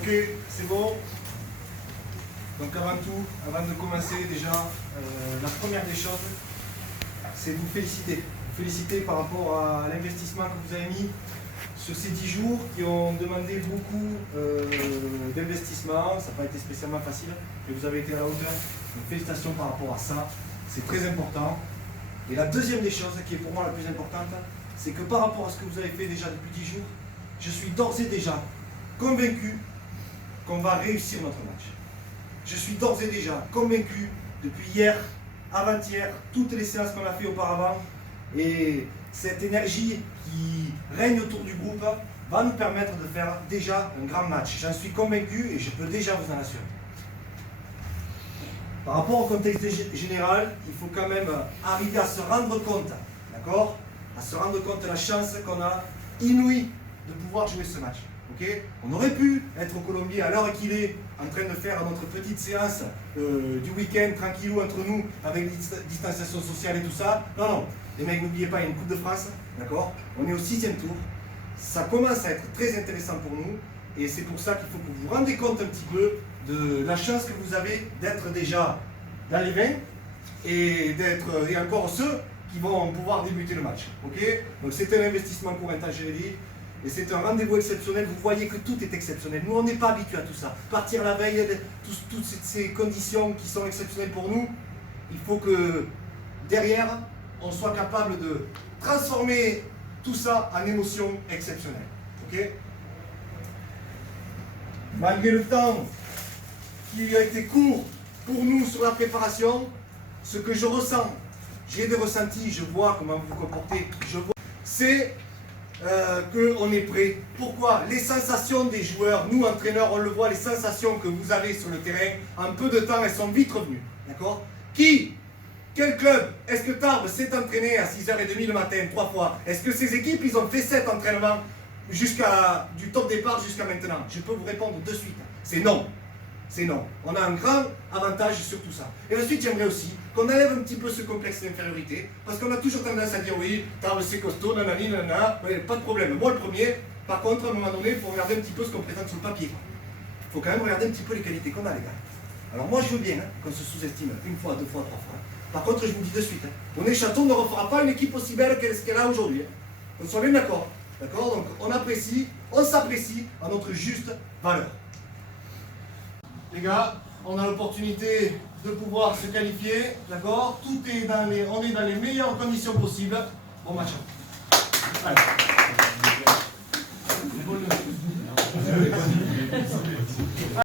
Ok, c'est bon. Donc avant tout, avant de commencer déjà, la première des choses, c'est de vous féliciter. Vous féliciter par rapport à l'investissement que vous avez mis sur ces 10 jours qui ont demandé beaucoup d'investissement. Ça n'a pas été spécialement facile, mais vous avez été à la hauteur. Donc félicitations par rapport à ça, c'est très important. Et la deuxième des choses, qui est pour moi la plus importante, c'est que par rapport à ce que vous avez fait déjà depuis 10 jours, je suis d'ores et déjà convaincu qu'on va réussir notre match. Je suis d'ores et déjà convaincu, depuis hier, avant-hier, toutes les séances qu'on a fait auparavant, et cette énergie qui règne autour du groupe va nous permettre de faire déjà un grand match. J'en suis convaincu et je peux déjà vous en assurer. Par rapport au contexte général, il faut quand même arriver à se rendre compte, d'accord? À se rendre compte de la chance qu'on a inouïe de pouvoir jouer ce match. Okay, on aurait pu être au Colombie à l'heure qu'il est, en train de faire notre petite séance du week-end, tranquillou entre nous, avec distanciation sociale et tout ça. Non, non, les mecs, n'oubliez pas, il y a une Coupe de France, d'accord? On est au 6e tour. Ça commence à être très intéressant pour nous, et c'est pour ça qu'il faut que vous vous rendez compte un petit peu de la chance que vous avez d'être déjà dans les 20, et encore ceux qui vont pouvoir débuter le match. Okay, donc c'est un investissement pour un temps juridique. Et c'est un rendez-vous exceptionnel, vous voyez que tout est exceptionnel. Nous, on n'est pas habitués à tout ça. Partir la veille, toutes ces conditions qui sont exceptionnelles pour nous, il faut que derrière, on soit capable de transformer tout ça en émotions exceptionnelles. Okay, malgré le temps qui a été court pour nous sur la préparation, ce que je ressens, j'ai des ressentis, je vois comment vous vous comportez, je vois, c'est qu'on est prêt. Pourquoi? Les sensations des joueurs, nous entraîneurs, on le voit, les sensations que vous avez sur le terrain, en peu de temps, elles sont vite revenues. D'accord? Quel club? Est-ce que Tarbes s'est entraîné à 6h30 le matin, 3 fois? Est-ce que ces équipes, ils ont fait 7 entraînements du top départ jusqu'à maintenant? Je peux vous répondre de suite. C'est non. C'est non. On a un grand avantage sur tout ça. Et ensuite, j'aimerais aussi qu'on enlève un petit peu ce complexe d'infériorité, parce qu'on a toujours tendance à dire oui, Tarbes c'est costaud, nanani, nanana, ouais, pas de problème. Moi le premier, par contre, à un moment donné, il faut regarder un petit peu ce qu'on présente sur le papier. Il faut quand même regarder un petit peu les qualités qu'on a, les gars. Alors moi, je veux bien qu'on se sous-estime une fois, 2 fois, 3 fois. Par contre, je vous dis de suite, Monet Château ne refera pas une équipe aussi belle qu'elle a aujourd'hui. On soit bien d'accord. D'accord? Donc on apprécie, on s'apprécie à notre juste valeur. Les gars, on a l'opportunité de pouvoir se qualifier, d'accord? On est dans les meilleures conditions possibles. Bon match. Allez.